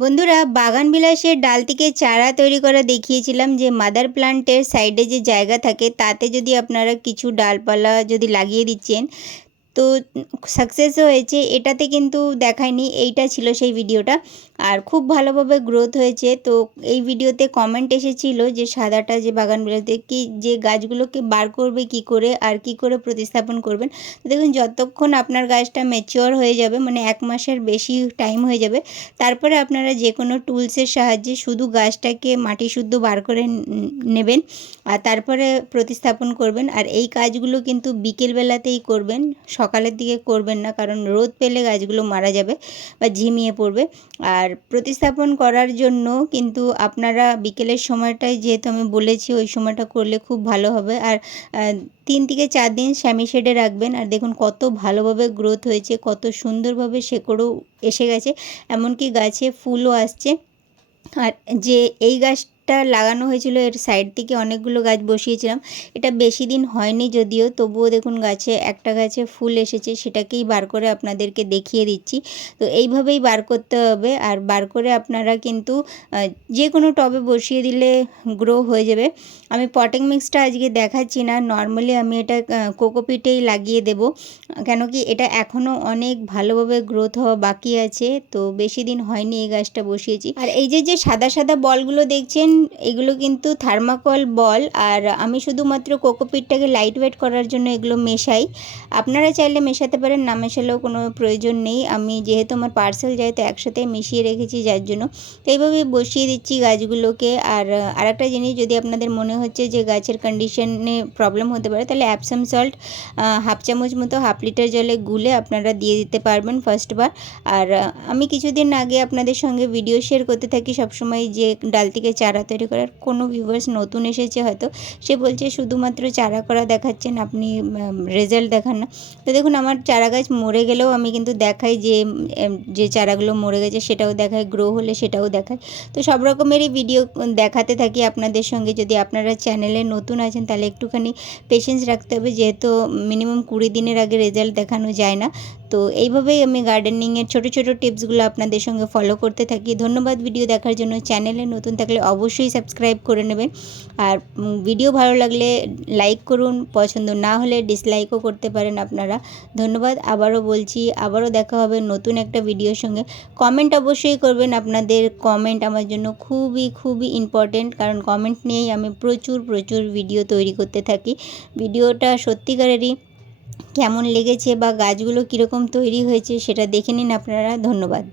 বন্ধুরা, বাগান বিলাসের ডাল থেকে চারা তৈরি করা দেখিয়েছিলাম যে মাদার প্লান্টের সাইডে যে জায়গা থাকে, তাতে যদি আপনারা কিছু ডালপালা যদি লাগিয়ে দিচ্ছেন, তো সাকসেসও হয়েছে। এটাতে কিন্তু দেখায়নি, এইটা ছিল সেই ভিডিওটা। আর খুব ভালোভাবে গ্রোথ হয়েছে। তো এই ভিডিওতে কমেন্ট এসেছিল যে সাদাটা, যে বাগানগুলোতে কি, যে গাছগুলোকে বার করবে, কি করে আর কি করে প্রতিস্থাপন করবেন। দেখুন, যতক্ষণ আপনার গাছটা ম্যাচিওর হয়ে যাবে মানে এক মাসের বেশি টাইম হয়ে যাবে, তারপরে আপনারা যে কোনো টুলসের সাহায্যে শুধু গাছটাকে মাটি শুদ্ধ বার করে নেবেন আর তারপরে প্রতিস্থাপন করবেন। আর এই কাজগুলো কিন্তু বিকেলবেলাতেই করবেন, সকালের দিকে করবেন না, কারণ রোদ পেলে গাছগুলো মারা যাবে বা ঝিমিয়ে পড়বে। আর প্রতিস্থাপন করার জন্য কিন্তু আপনারা বিকেলের সময়টায় যেহেতু আমি বলেছি, ওই সময়টা করলে খুব ভালো হবে। আর তিন থেকে চার দিন স্যামি শেডে রাখবেন। আর দেখুন কত ভালোভাবে গ্রোথ হয়েছে, কত সুন্দরভাবে শেকড়ও এসে গেছে। এমনকি গাছে ফুলও আসছে। আর যে এই গাছ গাছটা লাগানো হয়েছিল, এর সাইড থেকে অনেকগুলো গাছ বসিয়েছিলাম। এটা বেশি দিন হয়নি যদিও, তবুও দেখুন গাছে একটা গাছে ফুল এসেছে, সেটাকেই বার করে আপনাদেরকে দেখিয়ে দিচ্ছি। তো এইভাবেই বার করতে হবে, আর বার করে আপনারা কিন্তু যে কোনো টবে বসিয়ে দিলে গ্রো হয়ে যাবে। আমি পটিং মিক্সটা আজকে দেখাচ্ছি না নর্মালি আমি এটা কোকোপিটেই লাগিয়ে দেব, কেন কি এটা এখনও অনেক ভালোভাবে গ্রোথ হওয়া বাকি আছে, তো বেশি দিন হয়নি এই গাছটা বসিয়েছি। আর এই যে যে সাদা সাদা বলগুলো দেখছেন এগুলো কিন্তু থার্মাকল বল আর আমি শুধুমাত্র কোকোপিটটাকে লাইট ওয়েট করার জন্য এগুলো মেশাই। আপনারা চাইলে মেশাতে পারেন, না মেশালেও কোনো প্রয়োজন নেই। আমি যেহেতু আমার পার্সেল যায়, তো একসাথে মিশিয়ে রেখেছি যার জন্য। তো এইভাবে বসিয়ে দিচ্ছি গাছগুলোকে। আর আরেকটা জিনিস, যদি আপনাদের মনে হচ্ছে যে গাছের কন্ডিশনে প্রবলেম হতে পারে, তাহলে অ্যাপসাম সল্ট হাফ চামচ মতো হাফ লিটার জলে গুলে আপনারা দিয়ে দিতে পারবেন ফার্স্টবার আর আমি কিছুদিন আগে আপনাদের সঙ্গে ভিডিও শেয়ার করতে থাকি, সবসময় যে ডাল থেকে চারা তৈরি করার কোনো ভিউয়ার্স নতুন এসেছে হয়তো। সে বলছে, শুধুমাত্র চারা করা দেখাচ্ছেন, আপনি রেজাল্ট দেখান না। তো দেখুন, আমার চারা গাছ মরে গেলেও আমি কিন্তু দেখাই যে যে চারাগুলো মরে গেছে, সেটাও দেখাই গ্রো হলে সেটাও দেখাই। তো সব রকমেরই ভিডিও দেখাতে থাকি আপনাদের সঙ্গে। যদি আপনারা চ্যানেলে নতুন আছেন, তাহলে একটুখানি পেশেন্স রাখতে হবে। যেহেতু মিনিমাম কুড়ি দিনের আগে রেজাল্ট দেখানো যায় না। তো এইভাবেই আমি গার্ডেনিংয়ের ছোটো ছোটো টিপসগুলো আপনাদের সঙ্গে ফলো করতে থাকি। ধন্যবাদ ভিডিও দেখার জন্য। চ্যানেলে নতুন থাকলে অবশ্যই সাবস্ক্রাইব করে নেবেন। আর ভিডিও ভালো লাগলে লাইক করুন, পছন্দ না হলে ডিসলাইকও করতে পারেন আপনারা। ধন্যবাদ, আবারও বলছি, আবারও দেখা হবে নতুন একটা ভিডিওর সঙ্গে। কমেন্ট অবশ্যই করবেন, আপনাদের কমেন্ট আমার জন্য খুবই খুবই ইম্পর্টেন্ট কারণ কমেন্ট নিয়েই আমি প্রচুর প্রচুর ভিডিও তৈরি করতে থাকি। ভিডিওটা সত্যিকারেরই কেমন লেগেছে বা গাছগুলো কীরকম তৈরি হয়েছে সেটা দেখে নিন আপনারা। ধন্যবাদ।